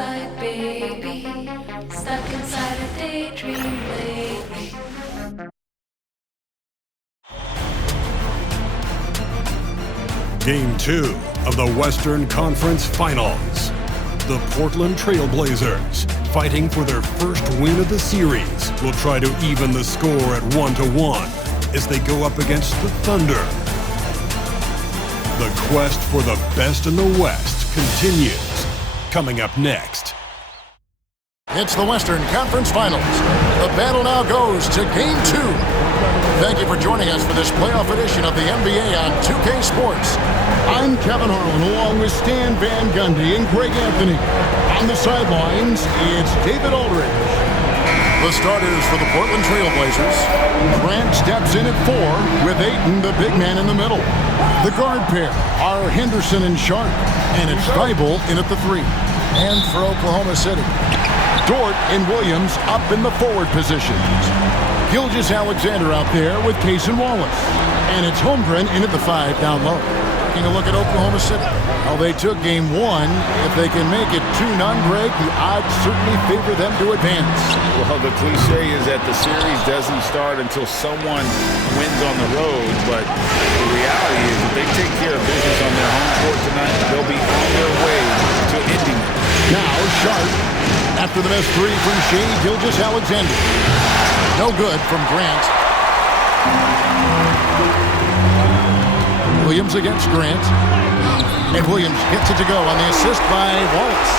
inside, baby. Stuck inside a daydream lately. Game 2 of the Western Conference Finals. The Portland Trail Blazers, fighting for their first win of the series, will try to even the score at 1-1 as they go up against the Thunder. The quest for the best in the West continues. Coming up next. It's the Western Conference Finals. The battle now goes to Game 2. Thank you for joining us for this playoff edition of the NBA on 2K Sports. I'm Kevin Harlan along with Stan Van Gundy and Greg Anthony. On the sidelines, it's David Aldridge. The starters for the Portland Trail Blazers. Grant steps in at 4 with Ayton, the big man, in the middle. The guard pair are Henderson and Sharp, and it's Thybulle in at the 3. And for Oklahoma City, Dort and Williams up in the forward positions. Gilgeous-Alexander out there with Cason Wallace. And it's Holmgren in at the 5 down low. Taking a look at Oklahoma City. Well, they took game 1. If they can make it 2-0, Greg, the odds certainly favor them to advance. Well, the cliche is that the series doesn't start until someone wins on the road, but the reality is if they take care of business on their home court tonight, they'll be on their way to ending it. Now, Sharp, after the missed 3 from Shea Gilgeous-Alexander. No good from Grant. Williams against Grant. And Williams gets it to go on the assist by Wallace.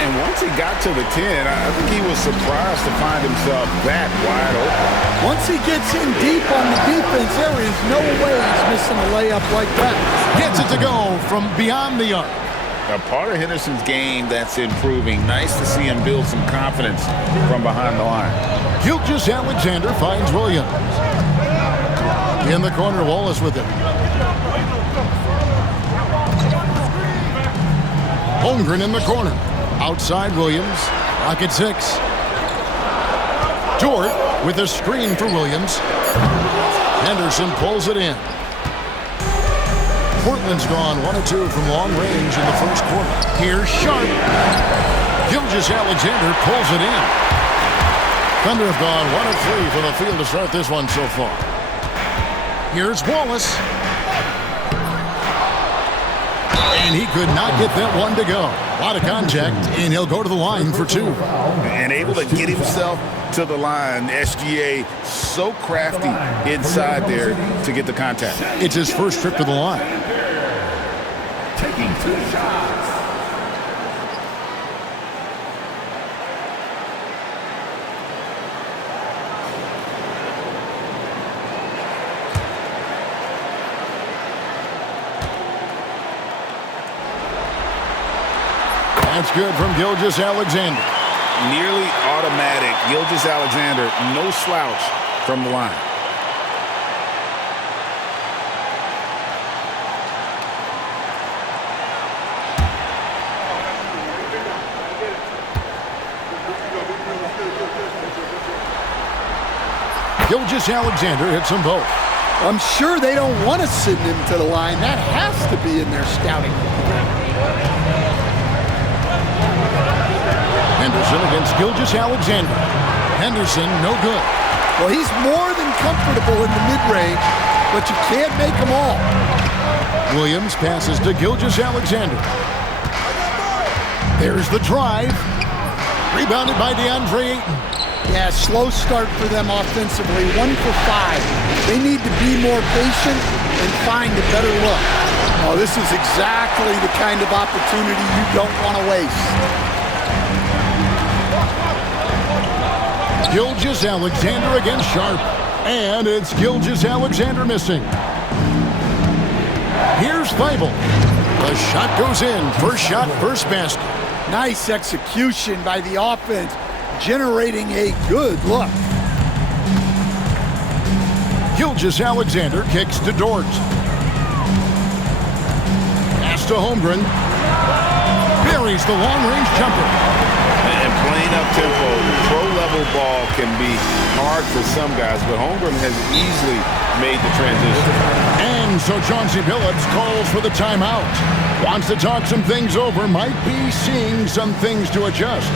And once he got to the 10, I think he was surprised to find himself that wide open. Once he gets in deep on the defense, there is no way he's missing a layup like that. Gets it to go from beyond the arc. A part of Henderson's game that's improving. Nice to see him build some confidence from behind the line. Gilgeous-Alexander finds Williams. In the corner, Wallace with it. Holmgren in the corner. Outside Williams. Pocket 6. Dort with a screen for Williams. Henderson pulls it in. Portland's gone 1 of 2 from long range in the first quarter. Here's Sharp. Gilgeous-Alexander pulls it in. Thunder have gone 1 of 3 from the field to start this one so far. Here's Wallace. And he could not get that one to go. A lot of contact, and he'll go to the line for 2. And able to get himself to the line. SGA so crafty inside there to get the contact. It's his first trip to the line. Taking 2 shots. That's good from Gilgeous-Alexander. Nearly automatic. Gilgeous-Alexander, no slouch from the line. Gilgeous-Alexander hits them both. I'm sure they don't want to send him to the line. That has to be in their scouting report. Henderson against Gilgeous-Alexander. Henderson, no good. Well, he's more than comfortable in the mid-range, but you can't make them all. Williams passes to Gilgeous-Alexander. There's the drive. Rebounded by DeAndre Ayton. Yeah, slow start for them offensively. 1 for 5. They need to be more patient and find a better look. Oh, this is exactly the kind of opportunity you don't want to waste. Gilgeous-Alexander against Sharp. And it's Gilgeous-Alexander missing. Here's Thybulle. The shot goes in. First shot, first basket. Nice execution by the offense, generating a good look. Gilgeous-Alexander kicks to Dort. Pass to Holmgren. Buries the long-range jumper. And playing up tempo, pro level level ball can be hard for some guys, but Holmgren has easily made the transition. And so Chauncey Billups calls for the timeout. Wants to talk some things over, might be seeing some things to adjust.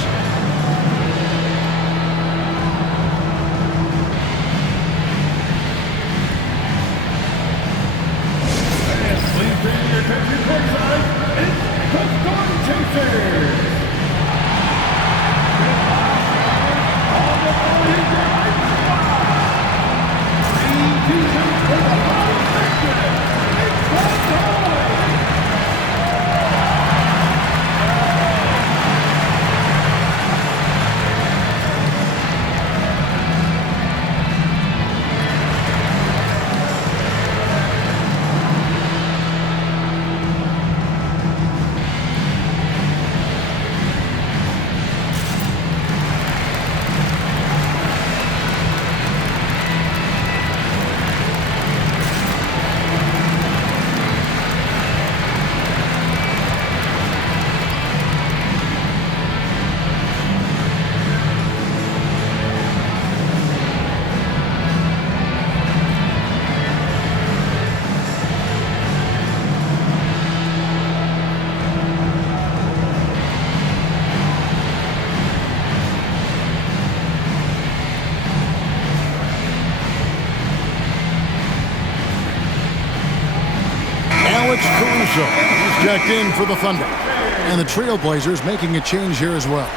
Caruso is checked in for the Thunder. And the Trailblazers making a change here as well.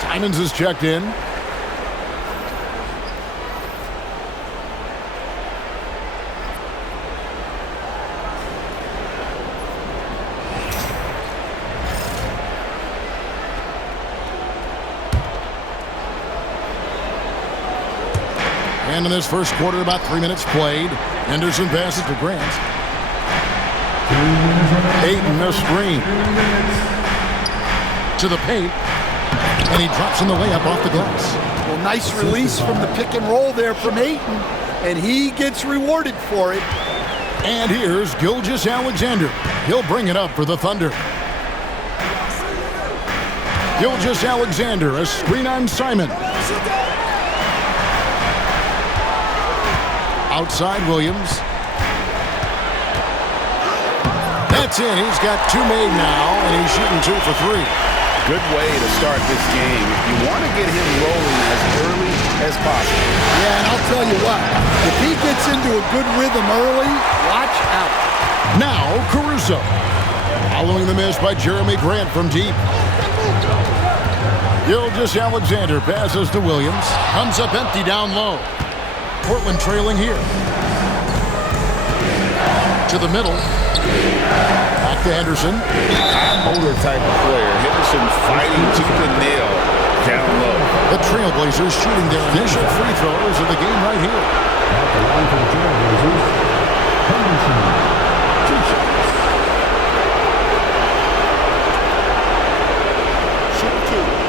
Simons is checked in. And in this first quarter, about 3 minutes played. Henderson passes to Grant. Ayton, a screen to the paint, and he drops in the layup off the glass. Well, nice release from the pick and roll there from Ayton, and he gets rewarded for it. And here's Gilgeous-Alexander. He'll bring it up for the Thunder. Gilgeous-Alexander, a screen on Simon. Outside Williams. That's in. He's got two made now, and he's shooting 2 for 3. Good way to start this game. You want to get him rolling as early as possible. Yeah, and I'll tell you what, if he gets into a good rhythm early, watch out. Now Caruso. Following the miss by Jeremy Grant from deep. Gilgeous-Alexander passes to Williams. Comes up empty down low. Portland trailing here. To the middle. Back to Henderson. High motor type of player. Henderson fighting tooth and nail down low. The Trailblazers shooting their initial free throws of the game right here. At the line for the Trailblazers, Henderson, 2 shots. Shoot 2.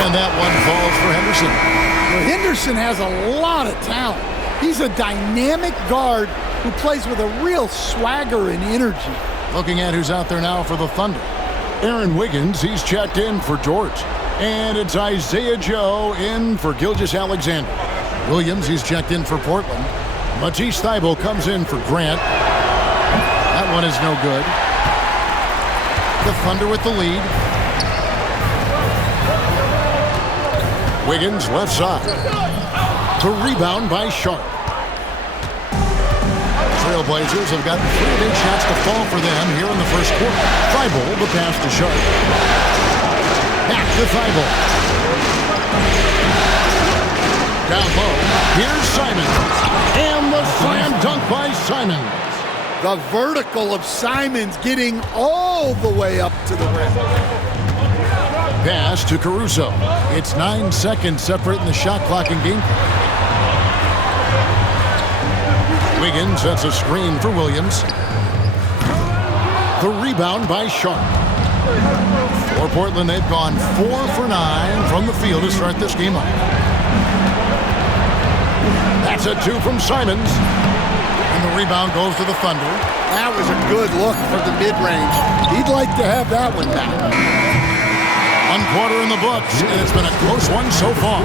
And that one falls for Henderson. Well, Henderson has a lot of talent. He's a dynamic guard who plays with a real swagger and energy. Looking at who's out there now for the Thunder. Aaron Wiggins, he's checked in for George. And it's Isaiah Joe in for Gilgeous-Alexander. Williams, he's checked in for Portland. Matisse Thybulle comes in for Grant. That one is no good. The Thunder with the lead. Wiggins, left side. The rebound by Sharp. Trailblazers have got 3 of 8 shots to fall for them here in the first quarter. Thybulle, the pass to Sharp. Back to Thybulle. Down low. Here's Simons. And the slam dunk by Simons. The vertical of Simons getting all the way up to the rim. Pass to Caruso. It's 9 seconds separating the shot clock and game clock. Wiggins sets a screen for Williams. The rebound by Sharp. For Portland, they've gone 4 for 9 from the field to start this game off. That's a 2 from Simons. And And the rebound goes to the Thunder. That was a good look for the mid-range. He'd like to have that one back. 1 quarter in the books, and it's been a close one so far.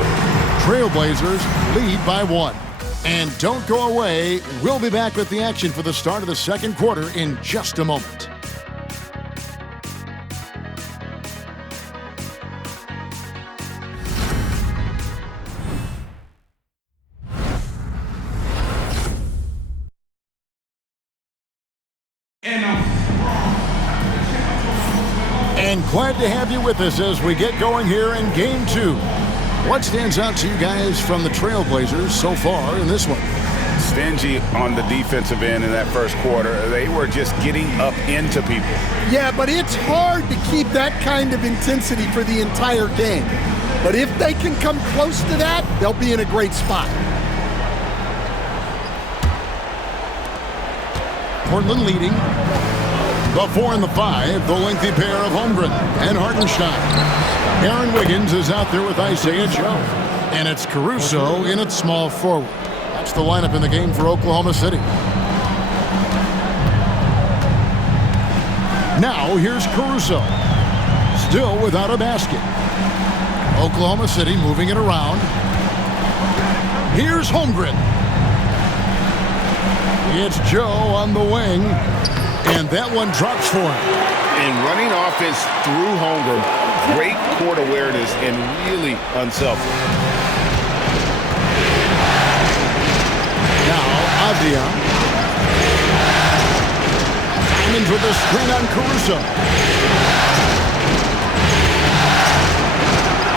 Trailblazers lead by 1. And don't go away. We'll be back with the action for the start of the second quarter in just a moment. And glad to have you with us as we get going here in Game 2. What stands out to you guys from the Trailblazers so far in this one? Stingy on the defensive end in that first quarter. They were just getting up into people. Yeah, but it's hard to keep that kind of intensity for the entire game. But if they can come close to that, they'll be in a great spot. Portland leading. The 4 and the 5, the lengthy pair of Holmgren and Hartenstein. Aaron Wiggins is out there with Isaiah Joe. And it's Caruso in at small forward. That's the lineup in the game for Oklahoma City. Now here's Caruso. Still without a basket. Oklahoma City moving it around. Here's Holmgren. It's Joe on the wing. And that one drops for him. And running offense through Holmgren, great court awareness and really unselfish. Now, Avdia. Simons with a screen on Caruso.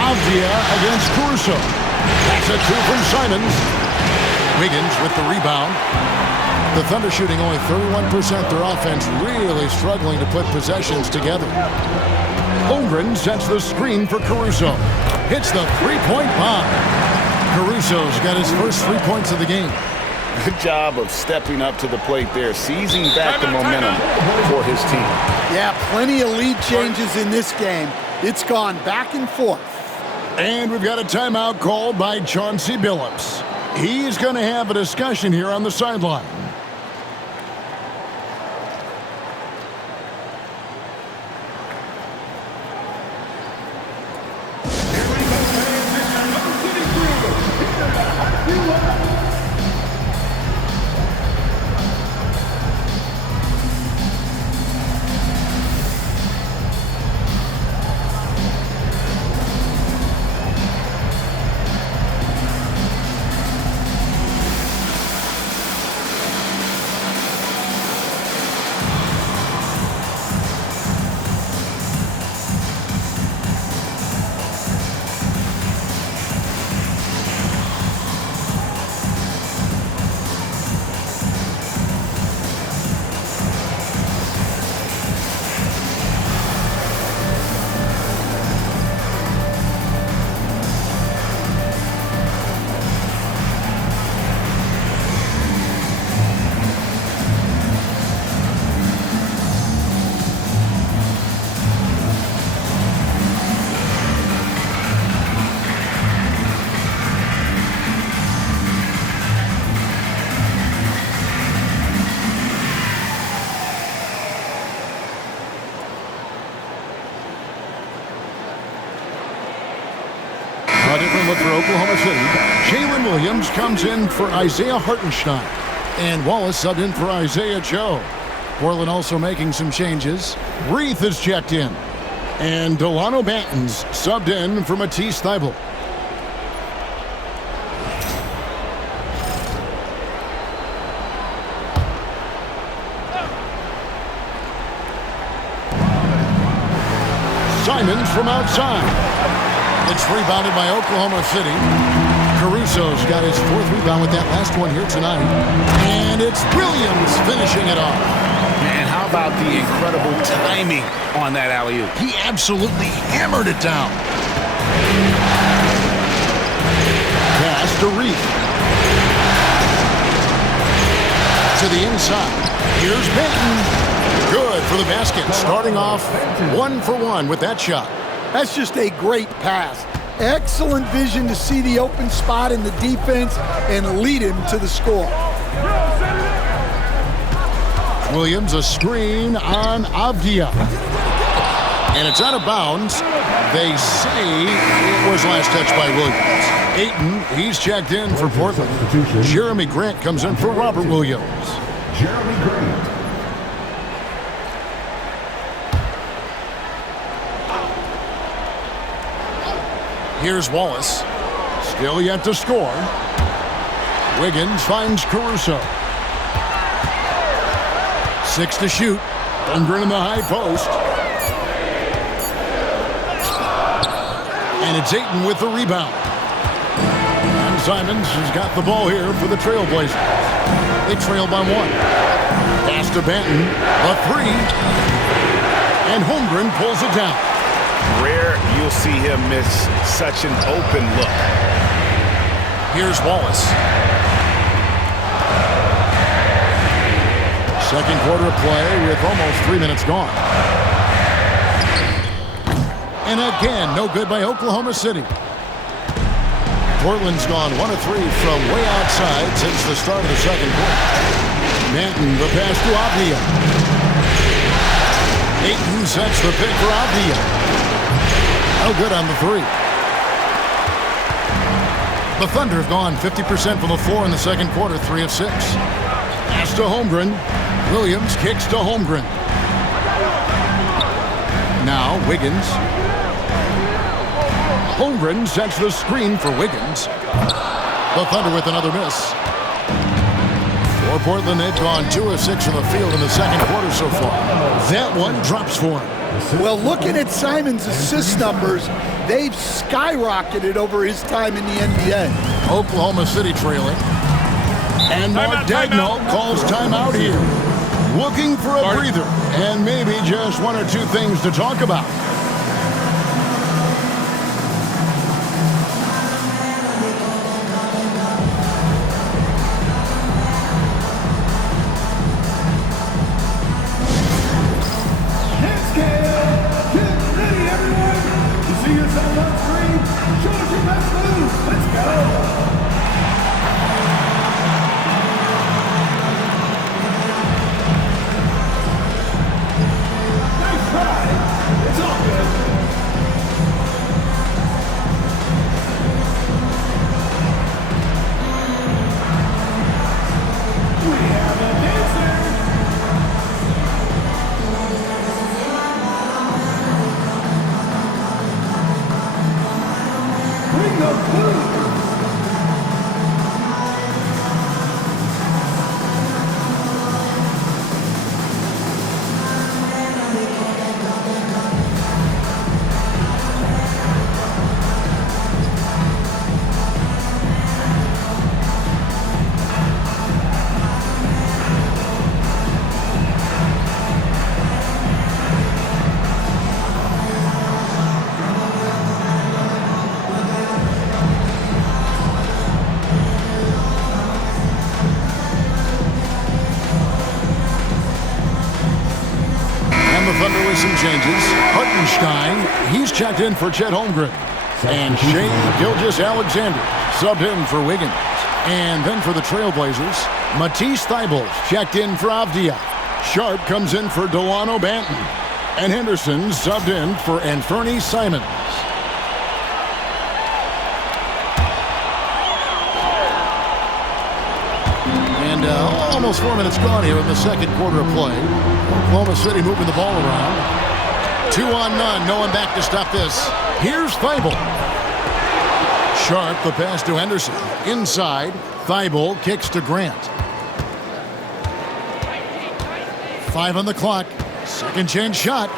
Avdia against Caruso. That's a 2 from Simons. Wiggins with the rebound. The Thunder shooting only 31%. Their offense really struggling to put possessions together. Holmgren sets the screen for Caruso. Hits the three-point bomb. Caruso's got his first 3 points of the game. Good job of stepping up to the plate there, seizing back the momentum for his team. Yeah, plenty of lead changes in this game. It's gone back and forth. And we've got a timeout called by Chauncey Billups. He's going to have a discussion here on the sideline. A different look for Oklahoma City. Jalen Williams comes in for Isaiah Hartenstein. And Wallace subbed in for Isaiah Joe. Portland also making some changes. Reith is checked in. And Delano Banton's subbed in for Matisse Thybulle. Simons from outside. It's rebounded by Oklahoma City. Caruso's got his 4th rebound with that last one here tonight. And it's Williams finishing it off. Man, how about the incredible timing on that alley-oop? He absolutely hammered it down. Pass to Reith. To the inside. Here's Banton. Good for the basket. Starting off 1 for 1 with that shot. That's just a great pass. Excellent vision to see the open spot in the defense and lead him to the score. Williams, a screen on Avdia. And it's out of bounds. They say it was last touched by Williams. Ayton, he's checked in for Portland. Jeremy Grant comes in for Robert Williams. Jeremy Grant. Here's Wallace. Still yet to score. Wiggins finds Caruso. 6 to shoot. Holmgren in the high post. And it's Ayton with the rebound. And Simons has got the ball here for the Trailblazers. They trail by 1. Pass to Banton. A 3. And Holmgren pulls it down. Rare you'll see him miss such an open look. Here's Wallace. Second quarter of play with almost 3 minutes gone. And again, no good by Oklahoma City. Portland's gone 1 of 3 from way outside since the start of the second quarter. Manton, the pass to Avdia. Ayton sets the pick for Avdia. No good on the 3. The Thunder have gone 50% from the floor in the second quarter, 3 of 6. Pass to Holmgren. Williams kicks to Holmgren. Now Wiggins. Holmgren sets the screen for Wiggins. The Thunder with another miss. For Portland, they've gone 2 of 6 from the field in the second quarter so far. That one drops for him. Well, looking at Simons' assist numbers, they've skyrocketed over his time in the NBA. Oklahoma City trailing. And Mark calls timeout here. Looking for a breather and maybe just 1 or 2 things to talk about. Changes. Hartenstein, he's checked in for Chet Holmgren. And Shea Gilgeous-Alexander subbed in for Wiggins. And then for the Trailblazers, Matisse Thybulle checked in for Avdia. Sharp comes in for Delano Banton. And Henderson subbed in for Anfernee Simons. And almost 4 minutes gone here in the second quarter of play. Oklahoma City moving the ball around. 2 on none. No one back to stop this. Here's Thybulle. Sharp, the pass to Henderson. Inside, Thybulle kicks to Grant. 5 on the clock. Second chance shot.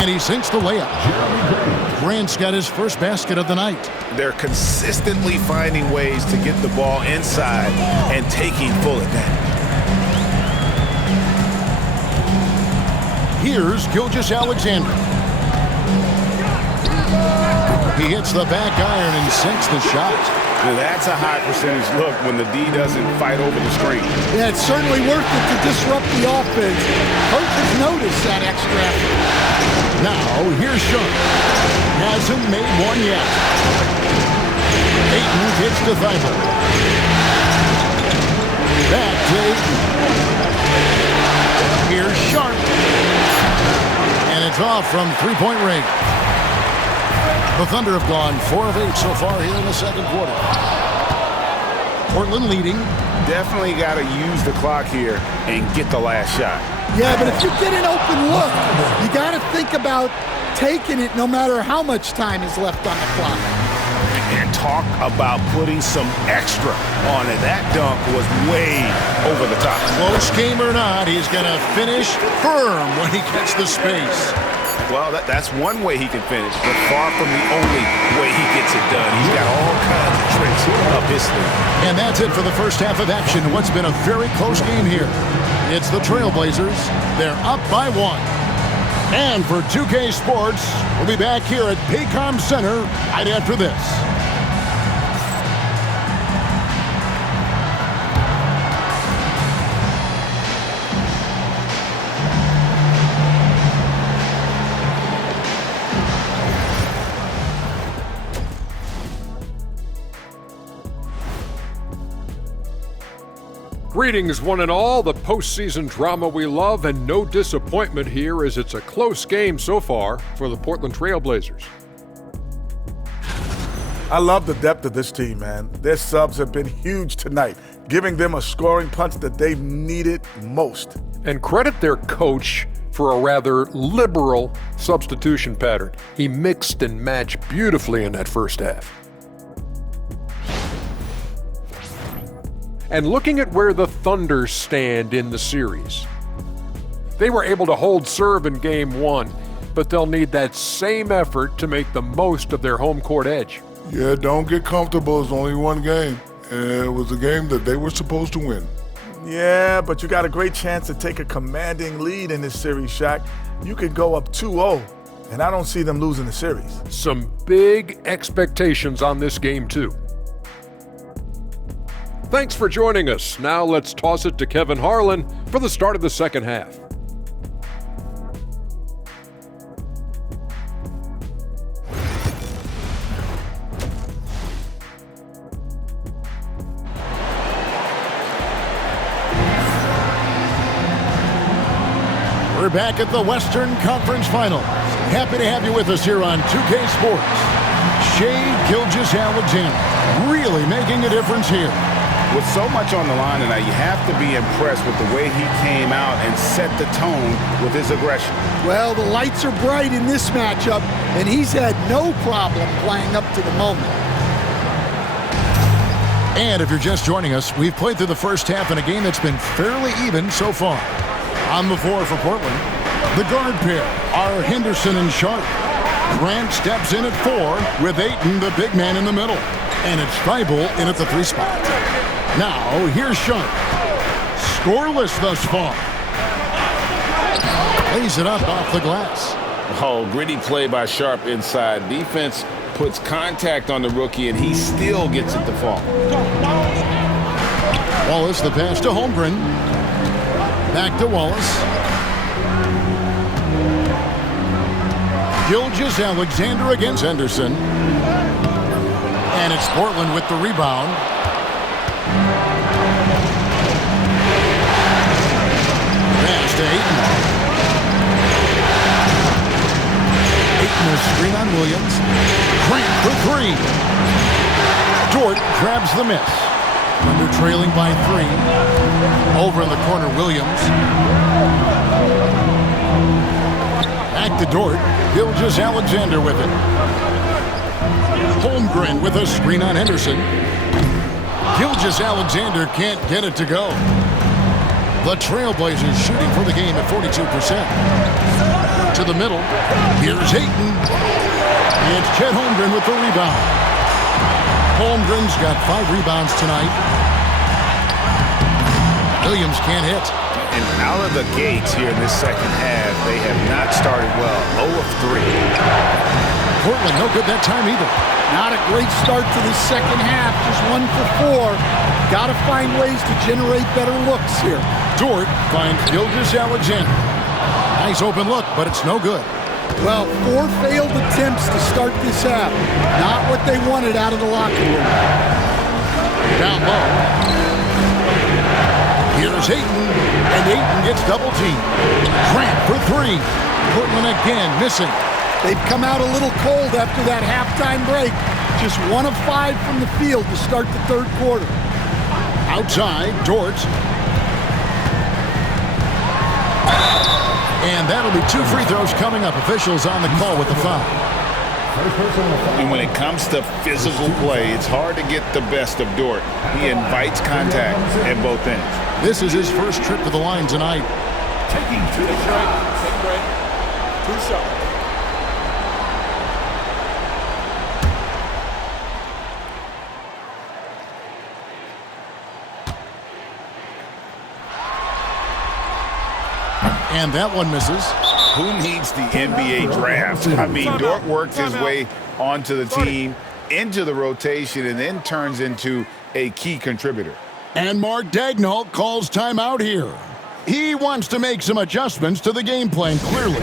And he sinks the layup. Grant's got his first basket of the night. They're consistently finding ways to get the ball inside and taking full advantage. Here's Gilgeous-Alexander. He hits the back iron and sinks the shot. Now that's a high percentage look when the D doesn't fight over the screen. Yeah, it's certainly worth it to disrupt the offense. Coaches notice that extra effort. Now, here's Sharp. Hasn't made one yet. Ayton gets to Thybulle. Back to Ayton. Sharp. And it's off from three-point range. The Thunder have gone 4 of 8 so far here in the second quarter. Portland leading. Definitely got to use the clock here and get the last shot. Yeah, but if you get an open look, you got to think about taking it no matter how much time is left on the clock. And talk about putting some extra on it. That dunk was way over the top. Close game or not, he's going to finish firm when he gets the space. Well, that's one way he can finish, but far from the only way he gets it done. He's got all kinds of tricks up his sleeve. And that's it for the first half of action. What's been a very close game here. It's the Trailblazers. They're up by 1. And for 2K Sports, we'll be back here at Paycom Center right after this. Greetings, one and all. The postseason drama we love, and no disappointment here as it's a close game so far for the Portland Trailblazers. I love the depth of this team, man. Their subs have been huge tonight, giving them a scoring punch that they've needed most. And credit their coach for a rather liberal substitution pattern. He mixed and matched beautifully in that first half. And looking at where the Thunder stand in the series, they were able to hold serve in Game 1, but they'll need that same effort to make the most of their home court edge. Yeah, don't get comfortable. It's only one game. And it was a game that they were supposed to win. Yeah, but you got a great chance to take a commanding lead in this series, Shaq. You could go up 2-0, and I don't see them losing the series. Some big expectations on this game, too. Thanks for joining us. Now let's toss it to Kevin Harlan for the start of the second half. We're back at the Western Conference Finals. Happy to have you with us here on 2K Sports. Shai Gilgeous-Alexander really making a difference here. With so much on the line tonight, you have to be impressed with the way he came out and set the tone with his aggression. Well, the lights are bright in this matchup, and he's had no problem playing up to the moment. And if you're just joining us, we've played through the first half in a game that's been fairly even so far. On the floor for Portland, the guard pair are Henderson and Sharp. Grant steps in at 4 with Ayton, the big man, in the middle. And it's Thybulle in at the 3 spot. Now, here's Sharp. Scoreless thus far. Lays it up off the glass. Oh, gritty play by Sharp inside. Defense puts contact on the rookie, and he still gets it to fall. Wallace, the pass to Holmgren. Back to Wallace. Gilgeous-Alexander against Henderson. And it's Portland with the rebound. Pass to Ayton. Ayton a screen on Williams. Grant for 3. Dort grabs the miss. Under trailing by 3. Over in the corner, Williams. Back to Dort. Gilgeous-Alexander with it. Holmgren with a screen on Henderson. Gilgeous-Alexander can't get it to go. The Trailblazers shooting for the game at 42%. To the middle. Here's Ayton. It's Chet Holmgren with the rebound. Holmgren's got 5 rebounds tonight. Williams can't hit. And out of the gates here in this second half, they have not started well. 0 of 3. Portland no good that time either. Not a great start to the second half, just 1 for 4. Got to find ways to generate better looks here. Dort finds Gilgeous-Alexander. Nice open look, but it's no good. Well, 4 failed attempts to start this half. Not what they wanted out of the locker room. Down low. Here's Ayton, and Ayton gets double teamed. Grant for three. Portland again missing. They've come out a little cold after that halftime break. Just 1 of 5 from the field to start the third quarter. Outside, Dort. And that'll be 2 free throws coming up. Officials on the call with the foul. And when it comes to physical play, it's hard to get the best of Dort. He invites contact at both ends. This is his first trip to the line tonight. Taking to the shot. Take break. 2 shots. And that one misses. Who needs the NBA draft? I mean, Dort works his way onto the team, into the rotation, and then turns into a key contributor. And Mark Daigneault calls timeout here. He wants to make some adjustments to the game plan, clearly.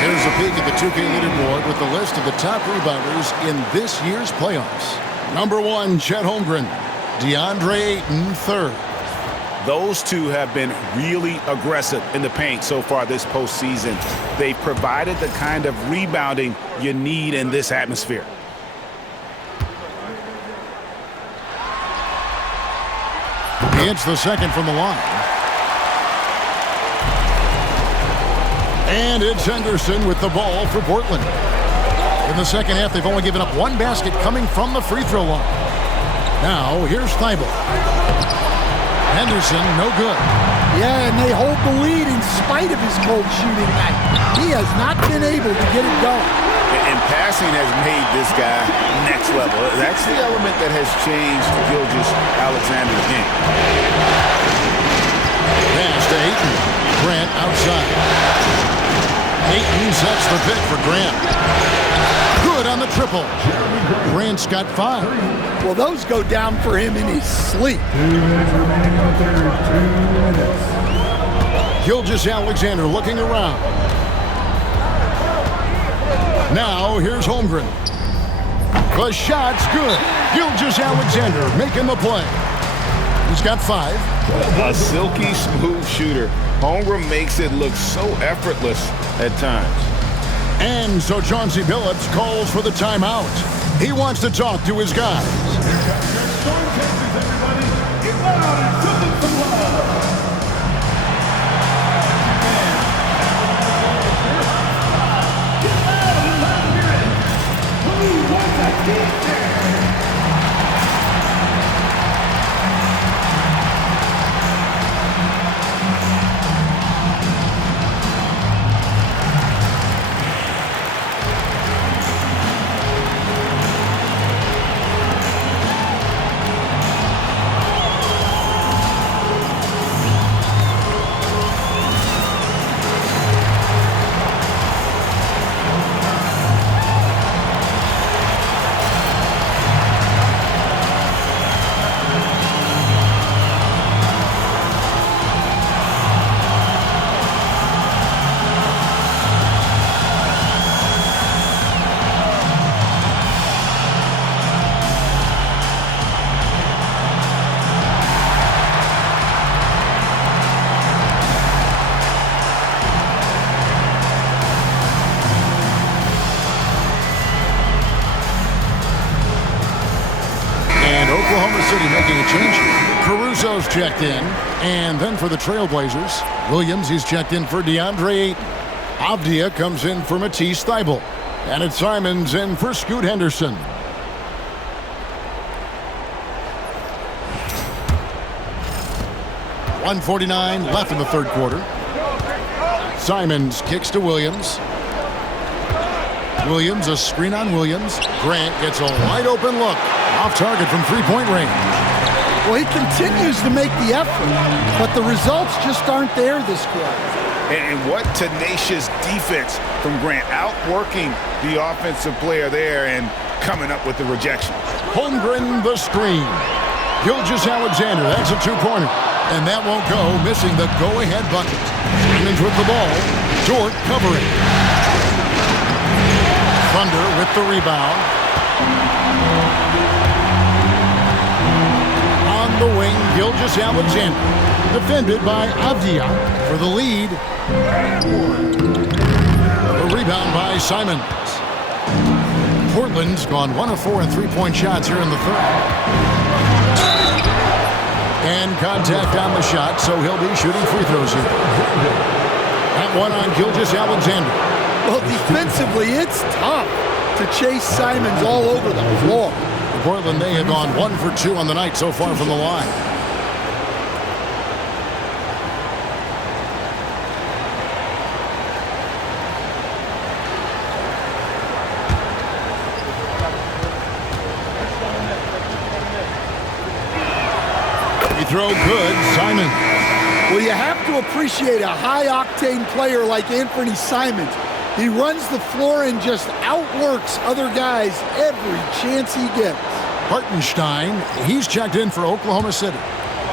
Here's a peek at the 2K leaderboard with the list of the top rebounders in this year's playoffs. Number 1, Chet Holmgren. DeAndre Ayton, 3rd. Those two have been really aggressive in the paint so far this postseason. They've provided the kind of rebounding you need in this atmosphere. He hits the second from the line. And it's Henderson with the ball for Portland. In the second half, they've only given up 1 basket coming from the free throw line. Now, here's Thibault. Henderson, no good. Yeah, and they hold the lead in spite of his cold shooting night. He has not been able to get it going. And passing has made this guy next level. That's the element that has changed Gilgeous-Alexander's game. Pass to Ayton. Grant outside. Ayton sets the pick for Grant. Good on the triple. Grant's got 5. Well, those go down for him in his sleep. 2 minutes remaining in the third. 2 minutes. Gilgeous-Alexander looking around. Now, here's Holmgren. The shot's good. Gilgeous-Alexander making the play. He's got 5. A silky smooth shooter. Holmgren makes it look so effortless at times. And so Chauncey Billups calls for the timeout. He wants to talk to his guys. Oklahoma City making a change here. Caruso's checked in. And then for the Trailblazers, Williams, he's checked in for DeAndre Ayton. Avdia comes in for Matisse Thybulle. And it's Simons in for Scoot Henderson. .149 left in the third quarter. Simons kicks to Williams. Williams, a screen on Williams. Grant gets a wide open look. Off target from three-point range. Well, he continues to make the effort, but the results just aren't there this quarter. And what tenacious defense from Grant, outworking the offensive player there and coming up with the rejection. Holmgren the screen. Gilgeous-Alexander, that's a two-pointer. And that won't go, missing the go-ahead bucket. Simons with the ball. Dort covering. Thunder with the rebound. On the wing, Gilgeous-Alexander. Defended by Avdia for the lead. The rebound by Simons. Portland's gone 1 of 4 in three-point shots here in the third. And contact on the shot, so he'll be shooting free throws here. That one on Gilgeous-Alexander. Well, defensively, it's tough to chase Simons all over the floor. Portland, they have gone 1 for 2 on the night so far from the line. Throw good, Simons. Well, you have to appreciate a high-octane player like Anthony Simons. He runs the floor and just outworks other guys every chance he gets. Hartenstein, he's checked in for Oklahoma City.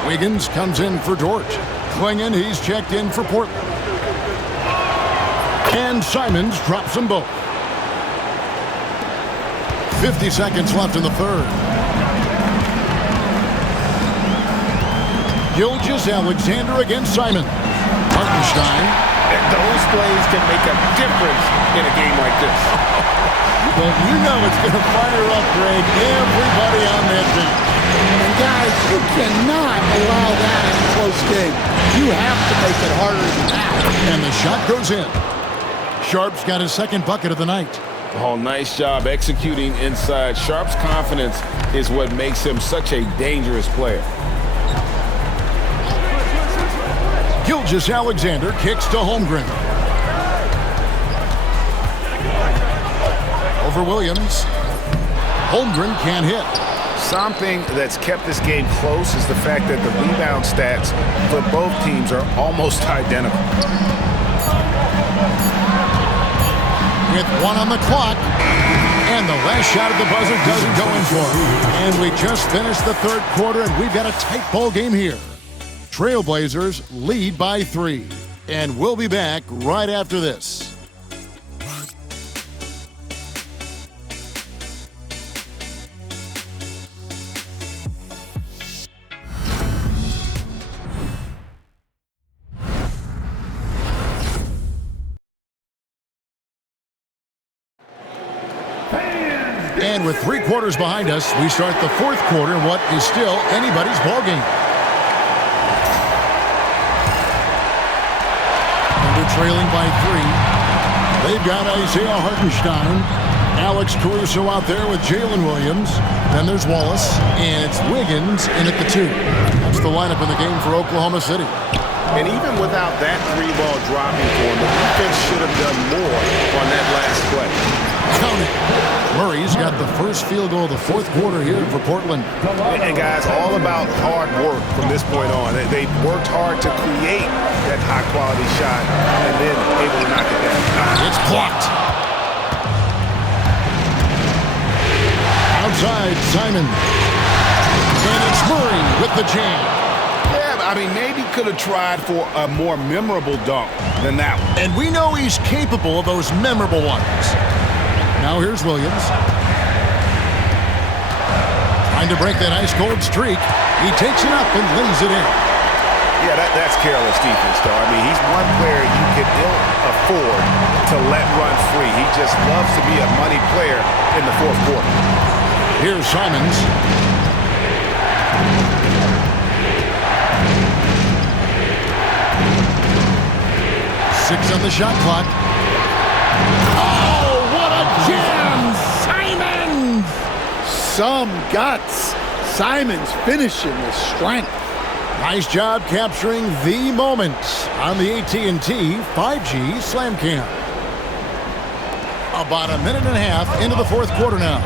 Wiggins comes in for Dort. Klingon, he's checked in for Portland. And Simons drops them both. 50 seconds left in the third. Gilgeous-Alexander against Simons. Hartenstein. Those plays can make a difference in a game like this. Well, you know it's going to fire up, Greg, everybody on that team. And guys, you cannot allow that in a close game. You have to make it harder than that. And the shot goes in. Sharp's got his second bucket of the night. Oh, nice job executing inside. Sharp's confidence is what makes him such a dangerous player. Gilgeous-Alexander kicks to Holmgren. Over Williams. Holmgren can't hit. Something that's kept this game close is the fact that the rebound stats for both teams are almost identical. With 1 on the clock. And the last shot of the buzzer doesn't go in for him. And we just finished the third quarter, and we've got a tight ball game here. Trailblazers lead by 3. And we'll be back right after this. And with 3 quarters behind us, we start the fourth quarter in what is still anybody's ball game. Trailing by 3. They've got Isaiah Hartenstein, Alex Caruso out there with Jalen Williams. Then there's Wallace, and it's Wiggins in at the 2. That's the lineup in the game for Oklahoma City. And even without that 3-ball dropping for him, the defense should have done more on that last play. Count it. Murray's got the first field goal of the fourth quarter here for Portland. And guys, all about hard work from this point on. They've worked hard to create that high-quality shot and then able to knock it down. It's blocked. Outside, Simon. And it's Murray with the jam. Yeah, I mean, maybe could have tried for a more memorable dunk than that one. And we know he's capable of those memorable ones. Now here's Williams. Trying to break that ice-cold streak. He takes it up and lays it in. Yeah, that's careless defense, though. I mean, he's one player you can ill afford to let run free. He just loves to be a money player in the fourth quarter. Here's Simons. the shot clock. Oh, what a jam! Simons! Some guts. Simons finishing with strength. Nice job capturing the moments on the AT&T 5G Slam Cam. About a minute and a half into the fourth quarter now.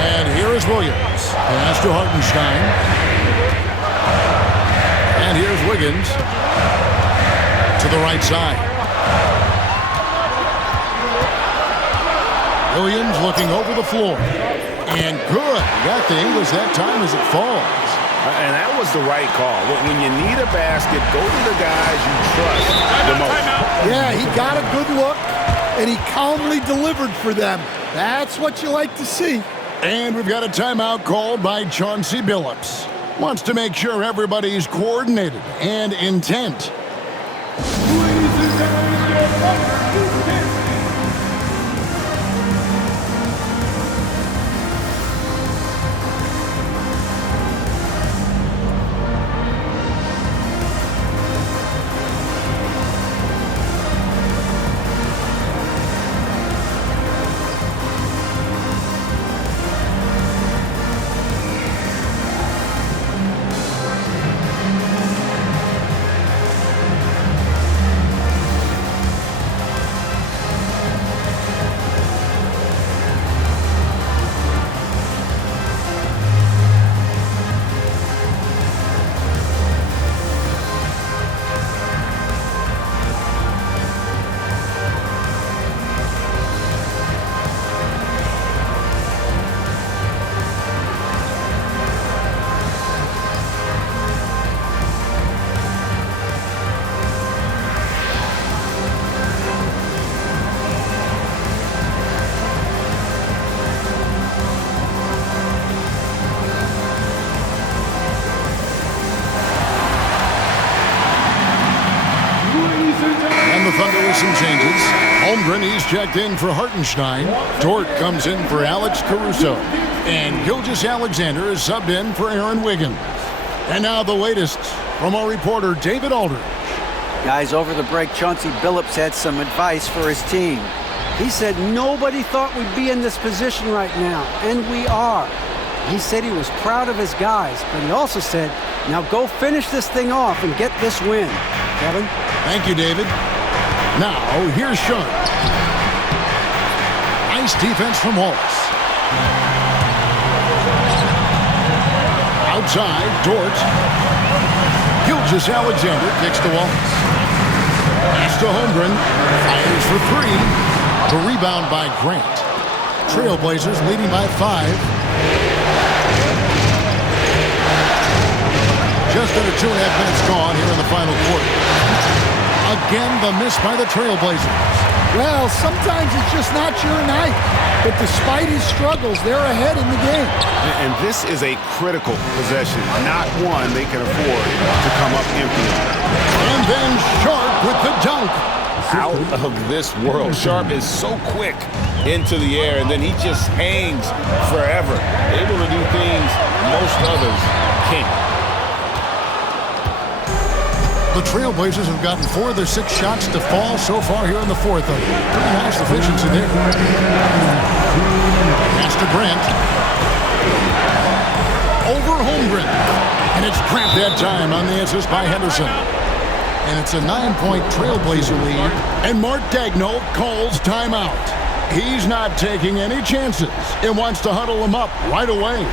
And here is Williams. Pass to Hartenstein. And here's Wiggins to the right side. Williams looking over the floor. And good. Got the English that time as it falls. And that was the right call. When you need a basket, go to the guys you trust the most. Yeah, he got a good look, and he calmly delivered for them. That's what you like to see. And we've got a timeout called by Chauncey Billups. Wants to make sure everybody's coordinated and intent. And the Thunder with some changes. Holmgren, he's checked in for Hartenstein. Dort comes in for Alex Caruso. And Gilgeous-Alexander is subbed in for Aaron Wiggins. And now the latest from our reporter, David Aldridge. Guys, over the break, Chauncey Billups had some advice for his team. He said nobody thought we'd be in this position right now, and we are. He said he was proud of his guys, but he also said, now go finish this thing off and get this win. Kevin? Thank you, David. Now, here's Sean. Nice defense from Wallace. Outside, Dort. Gilgeous-Alexander kicks to Wallace. Pass to Holmgren. Fires for three. The rebound by Grant. Trailblazers leading by 5. Just under 2.5 minutes gone here in the final quarter. Again, the miss by the Trailblazers. Well, sometimes it's just not your night. But despite his struggles, they're ahead in the game. And this is a critical possession, not one they can afford to come up empty. And then Sharp with the dunk. Out of this world. Sharp is so quick into the air, and then he just hangs forever, able to do things most others can't. The Trailblazers have gotten 4 of their 6 shots to fall so far here in the fourth. Pretty nice efficiency there. Pass to Grant. Over Holmgren. And it's Grant that time on the assist by Henderson. And it's a 9-point Trailblazer lead. And Mark Daigneault calls timeout. He's not taking any chances and wants to huddle them up right away.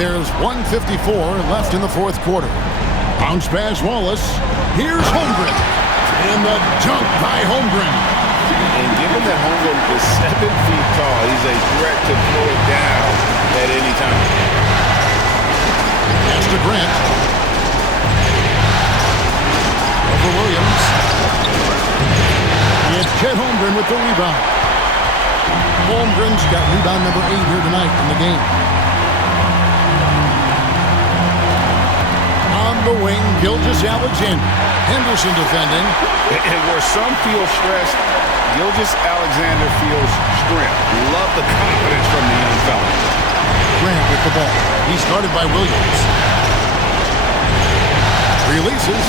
There's 1:54 left in the fourth quarter. Bounce pass Wallace. Here's Holmgren. And the dunk by Holmgren. And given that Holmgren is 7 feet tall, he's a threat to throw it down at any time. Pass to Grant. Over Williams. It's Chet Holmgren with the rebound. Holmgren's got rebound number 8 here tonight in the game. On the wing, Gilgeous-Alexander. Henderson defending. And where some feel stressed, Gilgeous-Alexander feels strength. Love the confidence from the young fella. Grant with the ball. He's guarded by Williams. Releases.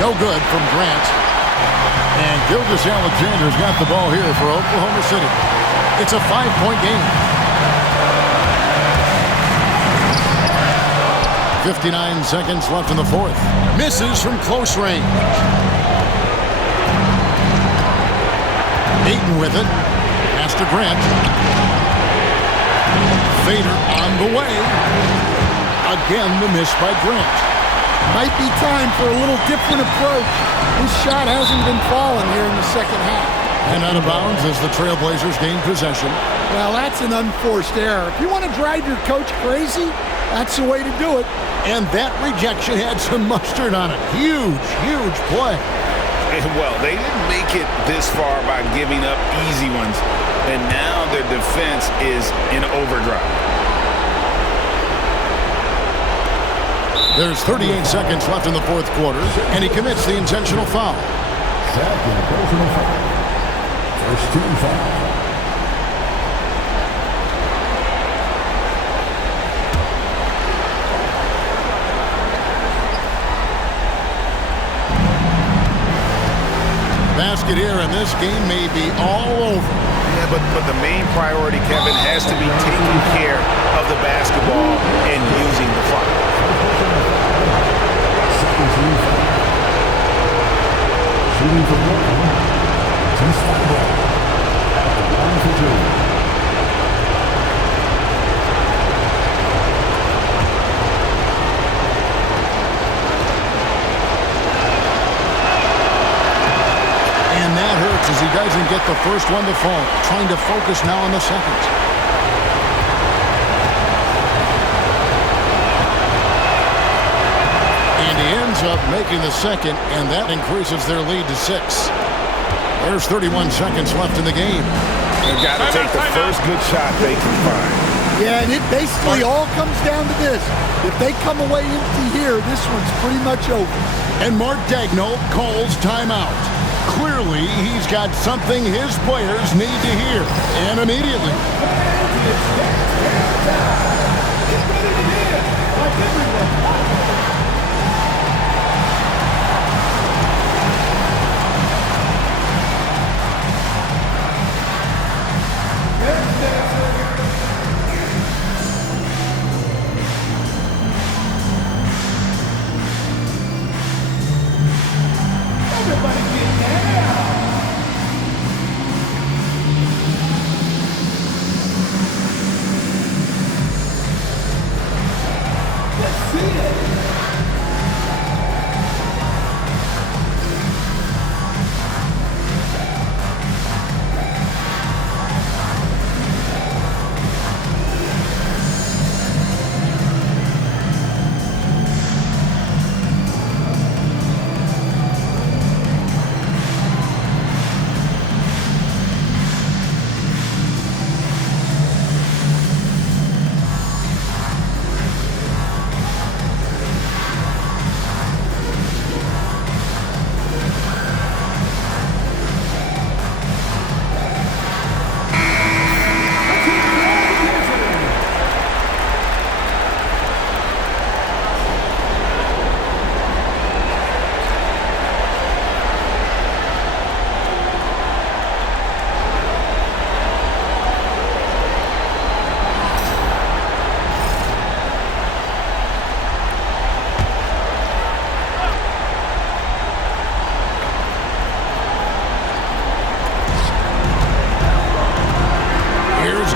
No good from Grant. And Gilgeous-Alexander's got the ball here for Oklahoma City. It's a 5-point game. 59 seconds left in the fourth. Misses from close range. Ayton with it. Pass to Grant. Fader on the way. Again, the miss by Grant. Might be time for a little different approach. His shot hasn't been falling here in the second half. And out of bounds as the Trailblazers gain possession. Well, that's an unforced error. If you want to drive your coach crazy, that's the way to do it. And that rejection had some mustard on it. Huge, huge play. Well, they didn't make it this far by giving up easy ones. And now their defense is in overdrive. There's 38 seconds left in the fourth quarter, and he commits the intentional foul. Second personal foul. First team foul. Basket here, and this game may be all over. Yeah, but the main priority, Kevin, has to be taking care of the basketball and using the clock. Second team foul. Shooting from one. Just like that. 1 for 2. As he doesn't get the first one to fall. Trying to focus now on the second. And he ends up making the second, and that increases their lead to 6. There's 31 seconds left in the game. They've got to take the first good shot they can find. Yeah, and it basically all comes down to this. If they come away empty here, this one's pretty much over. And Mark Daigneault calls timeout. Clearly, he's got something his players need to hear, and immediately.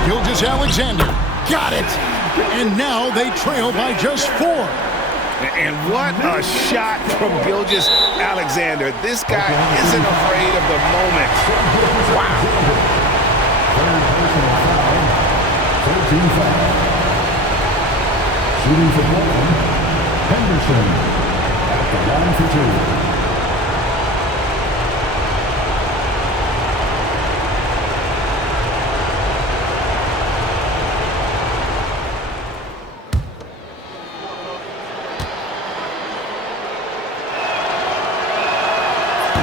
Gilgeous-Alexander got it. And now they trail by just 4. And what a shot from Gilgeous-Alexander. This guy isn't afraid of the moment. Wow. Third personal foul. 13 foul. Shooting for Portland, Henderson at the line for 2.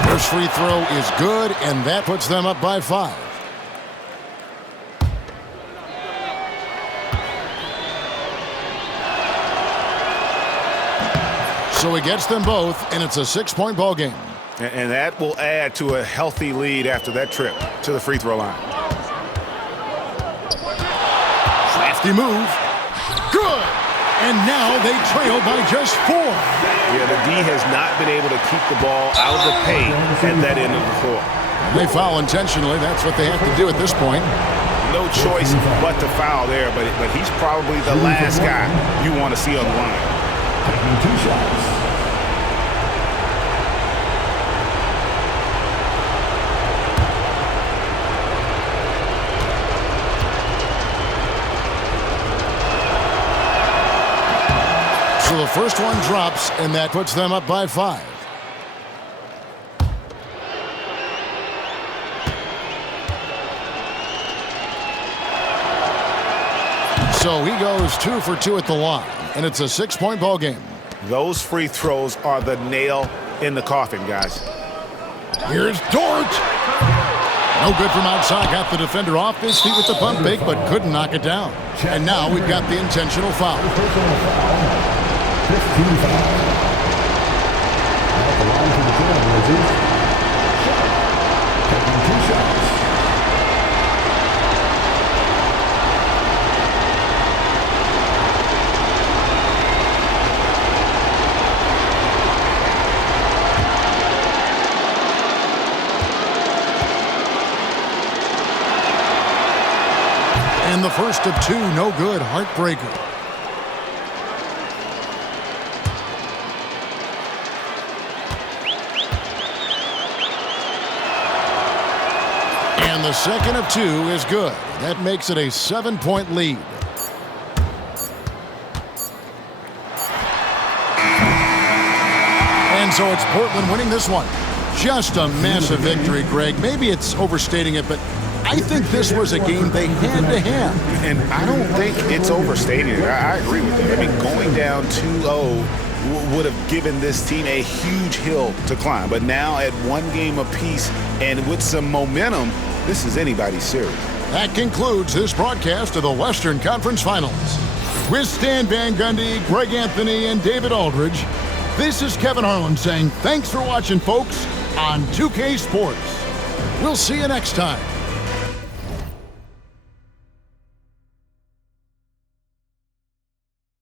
First free throw is good, and that puts them up by 5. So he gets them both, and it's a 6-point ball game. And that will add to a healthy lead after that trip to the free throw line. Crafty move. Good! And now they trail by just 4. Yeah, the D has not been able to keep the ball out of the paint at that end of the floor. They foul intentionally. That's what they have to do at this point. No choice but to foul there, but he's probably the last guy you want to see on the line. Taking 2 shots. So the first one drops, and that puts them up by 5. So he goes 2 for 2 at the line, and it's a 6-point ball game. Those free throws are the nail in the coffin, guys. Here's Dort. No good from outside. Got the defender off his feet with the pump fake, but couldn't knock it down. And now we've got the intentional foul. Personal foul. 15 foul. At the line for the Trailblazers, taking 2 shots. And the first of 2, no good. Heartbreaker. And the second of 2 is good. That makes it a 7-point lead. And so it's Portland winning this one. Just a massive victory, Greg. Maybe it's overstating it, but I think this was a game they had to have. And I don't think it's overstating it. I agree with you. I mean, going down 2-0 would have given this team a huge hill to climb. But now at 1 game apiece and with some momentum, this is anybody's series. That concludes this broadcast of the Western Conference Finals. With Stan Van Gundy, Greg Anthony, and David Aldridge, this is Kevin Harlan saying thanks for watching, folks, on 2K Sports. We'll see you next time.